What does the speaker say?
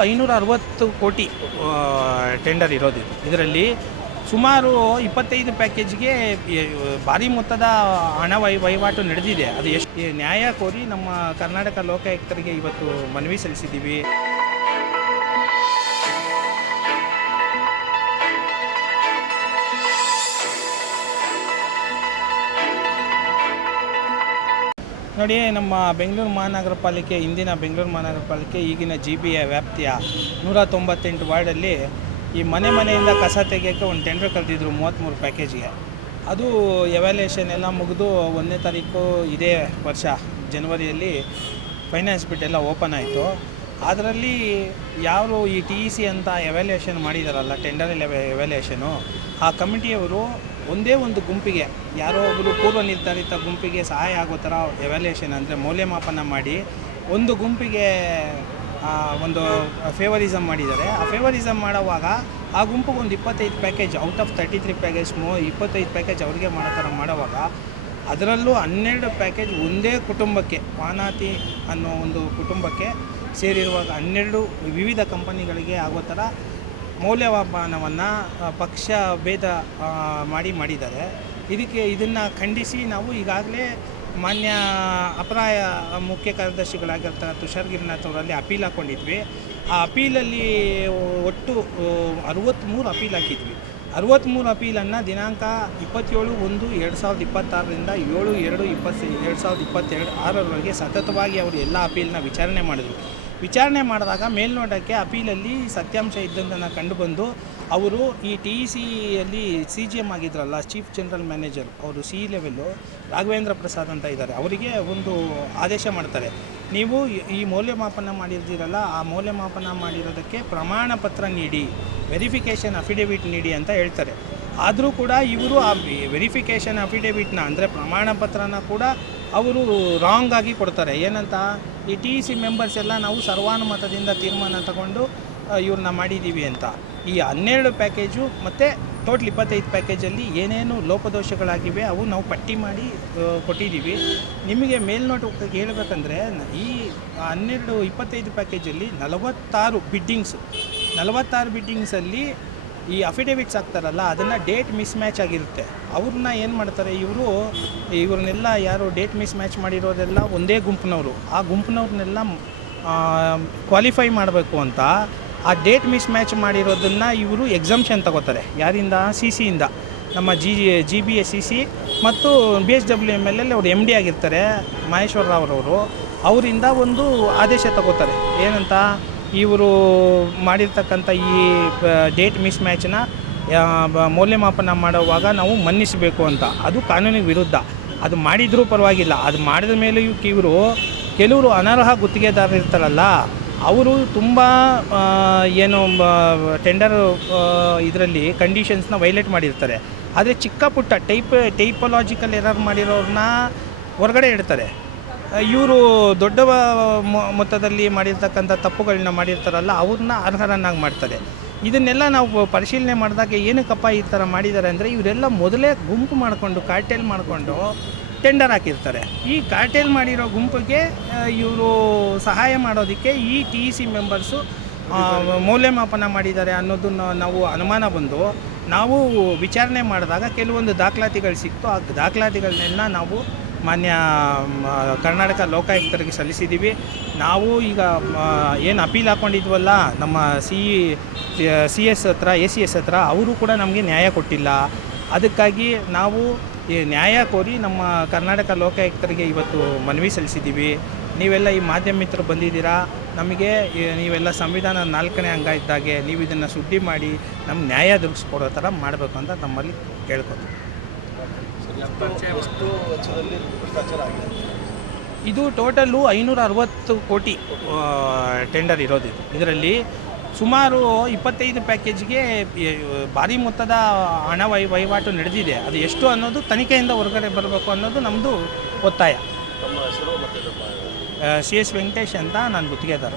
560 ಕೋಟಿ ಟೆಂಡರ್ ಇರೋದು. ಇದರಲ್ಲಿ ಸುಮಾರು 25 ಪ್ಯಾಕೇಜ್ಗೆ ಭಾರಿ ಮೊತ್ತದ ಹಣ ವಹಿವಾಟು ನಡೆದಿದೆ. ಅದು ಎಷ್ಟು ನ್ಯಾಯ ಕೋರಿ ನಮ್ಮ ಕರ್ನಾಟಕ ಲೋಕಾಯುಕ್ತರಿಗೆ ಇವತ್ತು ಮನವಿ ಸಲ್ಲಿಸಿದ್ದೀವಿ. ನೋಡಿ, ನಮ್ಮ ಬೆಂಗಳೂರು ಮಹಾನಗರ ಪಾಲಿಕೆ, ಇಂದಿನ ಬೆಂಗಳೂರು ಮಹಾನಗರ ಪಾಲಿಕೆ ಈಗಿನ GBಯ ವ್ಯಾಪ್ತಿಯ 198 ವಾರ್ಡಲ್ಲಿ ಈ ಮನೆಯಿಂದ ಕಸ ತೆಗೆಯೋಕ್ಕೆ ಒಂದು ಟೆಂಡರ್ ಕರೆದಿದ್ರು 33 ಪ್ಯಾಕೇಜ್ಗೆ. ಅದು ಎವ್ಯಾಲ್ಯೂಯೇಷನ್ ಎಲ್ಲ ಮುಗಿದು 1ನೇ ತಾರೀಕು ಇದೇ ವರ್ಷ ಜನವರಿಯಲ್ಲಿ ಫೈನಾನ್ಸ್ ಬಿಟ್ ಎಲ್ಲ ಓಪನ್ ಆಯಿತು. ಅದರಲ್ಲಿ ಯಾರು ಈ TEC ಅಂತ ಎವ್ಯಾಲ್ಯೂಯೇಷನ್ ಮಾಡಿದಾರಲ್ಲ, ಟೆಂಡರ್ ಎವ್ಯಾಲ್ಯೂಯೇಷನು, ಆ ಕಮಿಟಿಯವರು ಒಂದೇ ಒಂದು ಗುಂಪಿಗೆ, ಯಾರೋ ಒಬ್ಬರು ಪೂರ್ವ ನಿರ್ಧಾರಿತ ಗುಂಪಿಗೆ ಸಹಾಯ ಆಗೋ ಥರ ಎವ್ಯಾಲ್ಯೂಯೇಷನ್ ಅಂದರೆ ಮೌಲ್ಯಮಾಪನ ಮಾಡಿ ಒಂದು ಗುಂಪಿಗೆ ಒಂದು ಫೇವರಿಸಮ್ ಮಾಡಿದ್ದಾರೆ. ಆ ಫೇವರಿಸಮ್ ಮಾಡುವಾಗ ಆ ಗುಂಪಿಗೆ ಒಂದು 25 package out of 33 package 25 package ಅವ್ರಿಗೆ ಮಾಡೋ ಥರ ಮಾಡುವಾಗ ಅದರಲ್ಲೂ 12 ಪ್ಯಾಕೇಜ್ ಒಂದೇ ಕುಟುಂಬಕ್ಕೆ, ವಾನಾತಿ ಅನ್ನೋ ಒಂದು ಕುಟುಂಬಕ್ಕೆ ಸೇರಿರುವಾಗ 12 ವಿವಿಧ ಕಂಪನಿಗಳಿಗೆ ಆಗೋ ಥರ ಮೌಲ್ಯಮಾಪನವನ್ನು ಪಕ್ಷ ಭೇದ ಮಾಡಿದ್ದಾರೆ. ಇದನ್ನು ಖಂಡಿಸಿ ನಾವು ಈಗಾಗಲೇ ಮಾನ್ಯ ಅಪರಾಯ ಮುಖ್ಯ ಕಾರ್ಯದರ್ಶಿಗಳಾಗಿರ್ತಾರೆ ತುಷಾರ್ ಗಿರಿನಾಥ್ ಅವರಲ್ಲಿ ಅಪೀಲ್ ಹಾಕ್ಕೊಂಡಿದ್ವಿ. ಆ ಅಪೀಲಲ್ಲಿ ಒಟ್ಟು 63 ಅಪೀಲ್ ಹಾಕಿದ್ವಿ. 63 ಅಪೀಲನ್ನು ದಿನಾಂಕ 27/1/2026ರಿಂದ 7/2/2026 ಸತತವಾಗಿ ಅವರು ಎಲ್ಲ ಅಪೀಲನ್ನ ವಿಚಾರಣೆ ಮಾಡಿದ್ರು. ವಿಚಾರಣೆ ಮಾಡಿದಾಗ ಮೇಲ್ನೋಟಕ್ಕೆ ಅಪೀಲಲ್ಲಿ ಸತ್ಯಾಂಶ ಇದ್ದಂತನ ಕಂಡುಬಂದು ಅವರು ಈ TECಯಲ್ಲಿ CGM ಆಗಿದ್ರಲ್ಲ, ಚೀಫ್ ಜನರಲ್ ಮ್ಯಾನೇಜರ್, ಅವರು CE ಲೆವೆಲ್ಲು ರಾಘವೇಂದ್ರ ಪ್ರಸಾದ್ ಅಂತ ಇದ್ದಾರೆ, ಅವರಿಗೆ ಒಂದು ಆದೇಶ ಮಾಡ್ತಾರೆ, ನೀವು ಈ ಮೌಲ್ಯಮಾಪನ ಮಾಡಿರ್ತೀರಲ್ಲ, ಆ ಮೌಲ್ಯಮಾಪನ ಮಾಡಿರೋದಕ್ಕೆ ಪ್ರಮಾಣ ಪತ್ರ ನೀಡಿ, ವೆರಿಫಿಕೇಷನ್ ಅಫಿಡೇವಿಟ್ ನೀಡಿ ಅಂತ ಹೇಳ್ತಾರೆ. ಆದರೂ ಕೂಡ ಇವರು ಆ ವೆರಿಫಿಕೇಷನ್ ಅಫಿಡೇವಿಟ್ನ ಅಂದರೆ ಪ್ರಮಾಣ ಪತ್ರನ ಕೂಡ ಅವರು ರಾಂಗ್ ಆಗಿ ಕೊಡ್ತಾರೆ. ಏನಂತ, ಈ TEC ಮೆಂಬರ್ಸ್ ಎಲ್ಲ ನಾವು ಸರ್ವಾನುಮತದಿಂದ ತೀರ್ಮಾನ ತಗೊಂಡು ಇವ್ರನ್ನ ಮಾಡಿದ್ದೀವಿ ಅಂತ. ಈ 12 ಪ್ಯಾಕೇಜು ಮತ್ತು ಟೋಟಲ್ 25 ಪ್ಯಾಕೇಜಲ್ಲಿ ಏನೇನು ಲೋಪದೋಷಗಳಾಗಿವೆ ಅವು ನಾವು ಪಟ್ಟಿ ಮಾಡಿ ಕೊಟ್ಟಿದ್ದೀವಿ. ನಿಮಗೆ ಮೇಲ್ನೋಟಕ್ಕೆ ಹೇಳಬೇಕಂದ್ರೆ ಈ 25 ಪ್ಯಾಕೇಜಲ್ಲಿ 46 ಬಿಡ್ಡಿಂಗ್ಸಲ್ಲಿ ಈ ಅಫಿಡೇವಿಟ್ಸ್ ಆಗ್ತಾರಲ್ಲ, ಅದನ್ನು ಡೇಟ್ ಮಿಸ್ ಮ್ಯಾಚ್ ಆಗಿರುತ್ತೆ. ಅವ್ರನ್ನ ಏನು ಮಾಡ್ತಾರೆ, ಇವ್ರನ್ನೆಲ್ಲ ಯಾರು ಡೇಟ್ ಮಿಸ್ ಮ್ಯಾಚ್ ಮಾಡಿರೋದೆಲ್ಲ ಒಂದೇ ಗುಂಪಿನವರು. ಆ ಗುಂಪಿನವ್ರನ್ನೆಲ್ಲ ಕ್ವಾಲಿಫೈ ಮಾಡಬೇಕು ಅಂತ ಆ ಡೇಟ್ ಮಿಸ್ ಮ್ಯಾಚ್ ಮಾಡಿರೋದನ್ನು ಇವರು ಎಕ್ಸಮ್ಷನ್ ತಗೋತಾರೆ. ಯಾರಿಂದ? CCಯಿಂದ, ನಮ್ಮ GBಯ CC ಮತ್ತು BSWML ಅವ್ರು MD ಆಗಿರ್ತಾರೆ ಮಹೇಶ್ವರ ರಾವ್ರವರು. ಅವರಿಂದ ಒಂದು ಆದೇಶ ತಗೋತಾರೆ. ಏನಂತ, ಇವರು ಮಾಡಿರ್ತಕ್ಕಂಥ ಈ ಡೇಟ್ ಮಿಸ್ ಮ್ಯಾಚನ್ನ ಮೌಲ್ಯಮಾಪನ ಮಾಡುವಾಗ ನಾವು ಮನ್ನಿಸಬೇಕು ಅಂತ. ಅದು ಕಾನೂನಿಗೆ ವಿರುದ್ಧ. ಅದು ಮಾಡಿದರೂ ಪರವಾಗಿಲ್ಲ, ಅದು ಮಾಡಿದ ಮೇಲೂ ಕೆಲವರು ಅನರ್ಹ ಗುತ್ತಿಗೆದಾರರು ಇರ್ತಾರಲ್ಲ, ಅವರು ತುಂಬ ಟೆಂಡರ್ ಇದರಲ್ಲಿ ಕಂಡೀಷನ್ಸ್ನ ವೈಲೇಟ್ ಮಾಡಿರ್ತಾರೆ. ಆದರೆ ಚಿಕ್ಕ ಪುಟ್ಟ ಟೈಪಲಾಜಿಕಲ್ ಎರರ್ ಮಾಡಿರೋರನ್ನ ಹೊರಗಡೆ ಇಡ್ತಾರೆ. ಇವರು ದೊಡ್ಡ ಮೊತ್ತದಲ್ಲಿ ಮಾಡಿರ್ತಕ್ಕಂಥ ತಪ್ಪುಗಳನ್ನ ಮಾಡಿರ್ತಾರಲ್ಲ, ಅವ್ರನ್ನ ಅರ್ಹರನ್ನಾಗಿ ಮಾಡ್ತಾರೆ. ಇದನ್ನೆಲ್ಲ ನಾವು ಪರಿಶೀಲನೆ ಮಾಡಿದಾಗ ಏನಕ್ಕಪ್ಪ ಈ ಥರ ಮಾಡಿದ್ದಾರೆ ಅಂದರೆ, ಇವರೆಲ್ಲ ಮೊದಲೇ ಗುಂಪು ಮಾಡಿಕೊಂಡು ಕಾರ್ಟೆಲ್ ಮಾಡಿಕೊಂಡು ಟೆಂಡರ್ ಹಾಕಿರ್ತಾರೆ. ಈ ಕಾರ್ಟೆಲ್ ಮಾಡಿರೋ ಗುಂಪಿಗೆ ಇವರು ಸಹಾಯ ಮಾಡೋದಕ್ಕೆ ಈ TEC ಮೆಂಬರ್ಸು ಮೌಲ್ಯಮಾಪನ ಮಾಡಿದ್ದಾರೆ ಅನ್ನೋದನ್ನು ನಾವು ಅನುಮಾನ ಬಂದು ನಾವು ವಿಚಾರಣೆ ಮಾಡಿದಾಗ ಕೆಲವೊಂದು ದಾಖಲಾತಿಗಳು ಸಿಕ್ತು. ಆ ದಾಖಲಾತಿಗಳನ್ನೆಲ್ಲ ನಾವು ಮಾನ್ಯ ಕರ್ನಾಟಕ ಲೋಕಾಯುಕ್ತರಿಗೆ ಸಲ್ಲಿಸಿದ್ದೀವಿ. ನಾವು ಈಗ ಏನು ಅಪೀಲ್ ಹಾಕ್ಕೊಂಡಿದ್ವಲ್ಲ ನಮ್ಮ CS ಹತ್ರ, ACS ಹತ್ರ, ಅವರು ಕೂಡ ನಮಗೆ ನ್ಯಾಯ ಕೊಟ್ಟಿಲ್ಲ. ಅದಕ್ಕಾಗಿ ನಾವು ಈ ನ್ಯಾಯ ಕೋರಿ ನಮ್ಮ ಕರ್ನಾಟಕ ಲೋಕಾಯುಕ್ತರಿಗೆ ಇವತ್ತು ಮನವಿ ಸಲ್ಲಿಸಿದ್ದೀವಿ. ನೀವೆಲ್ಲ ಈ ಮಾಧ್ಯಮ ಮಿತ್ರರು ಬಂದಿದ್ದೀರಾ, ನಮಗೆ ನೀವೆಲ್ಲ ಸಂವಿಧಾನ 4ನೇ ಅಂಗ ಇದ್ದಾಗೆ ನೀವು ಇದನ್ನು ಸುದ್ದಿ ಮಾಡಿ ನಮ್ಗೆ ನ್ಯಾಯ ದೊರಕಿಸ್ಕೊಡೋ ಥರ ಮಾಡಬೇಕು ಅಂತ ನಮ್ಮಲ್ಲಿ ಕೇಳ್ಕೊತೀವಿ. ಇದು ಟೋಟಲ್ಲು 560 ಕೋಟಿ ಟೆಂಡರ್ ಇರೋದು. ಇದರಲ್ಲಿ ಸುಮಾರು 25 ಪ್ಯಾಕೇಜ್ಗೆ ಭಾರಿ ಮೊತ್ತದ ಹಣ ವಹಿವಾಟು ನಡೆದಿದೆ. ಅದು ಎಷ್ಟು ಅನ್ನೋದು ತನಿಖೆಯಿಂದ ಹೊರಗಡೆ ಬರಬೇಕು ಅನ್ನೋದು ನಮ್ಮದು ಒತ್ತಾಯ. CS ವೆಂಕಟೇಶ್ ಅಂತ ನಾನು ಗುತ್ತಿಗೆದಾರ.